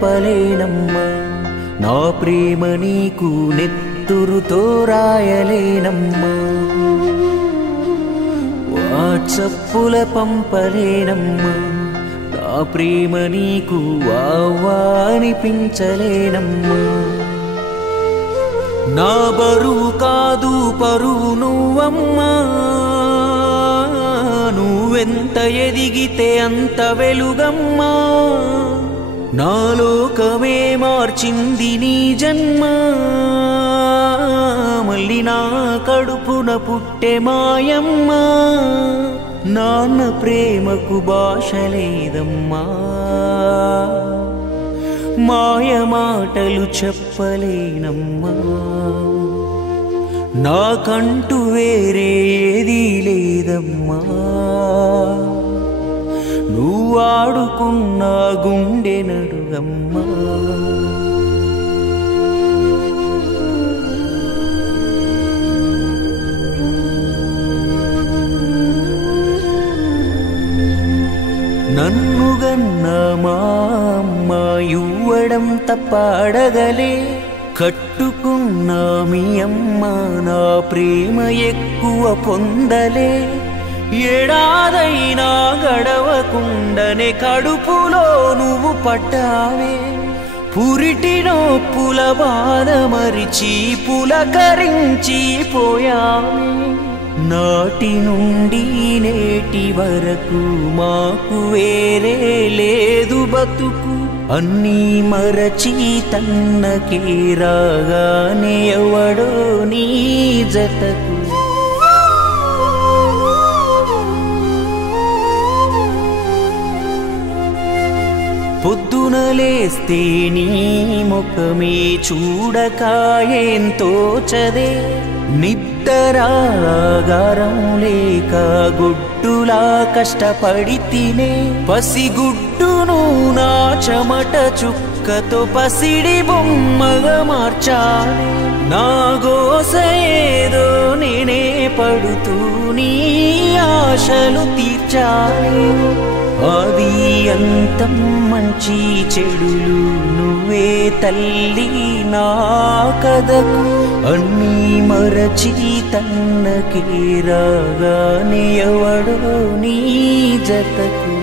తెలపలేనమ్మా నా ప్రేమ నీకు నెత్తురుతో రాయలేనమ్మా వాట్సప్పుల పంపలేనమ్మా నా ప్రేమ నీకు వావా అనిపించలేనమ్మా నా బరువు కాదు పరువు నువ్వమ్మా నువ్వెంత ఎదిగితే అంత వెలుగమ్మా నా లోకమే మార్చింది నీ జన్మ మళ్ళీ నా కడుపున పుట్టే మాయమ్మ నాన్న ప్రేమకు భాష లేదమ్మా మాయ మాటలు చెప్పలేనమ్మా నాకంటూ వేరే ఏదీ లేదమ్మా నువ్వు ఆడుకున్న గుండె నడుగమ్మా నన్ను గన్న మా అమ్మ ఇవ్వడం తప్ప అడగలే కట్టుకున్న మీ అమ్మ నా ప్రేమ ఎక్కువ పొందలే ఏడాదైనా గడవకుండనే కడుపులో నువ్వు పట్టావే పురిటి నొప్పుల బాధ మరిచి పులకరించి పోయావే నాటి నుండి నేటి వరకు మాకు వేరే లేదు బతుకు అన్నీ మరచి తన్నకే రాగానే ఎవడో నీ జతకు పొద్దున లేస్తే నీ ముఖమే చూడక ఎంతో చదే నిద్రాగారం లేక గుడ్డులా కష్టపడి తినే పసిగుడ్డును నా చెమట చుక్కతో పసిడి బొమ్మగా మార్చాలి నా గోస ఏదో నేనే పడుతూ నీ ఆశలు తీర్చాలి ఆది అంతం మంచి చెడులు నువ్వే తల్లి నా కథకు అన్నీ మరచి తన్నకే రాగానే ఎవడో నీ జతకు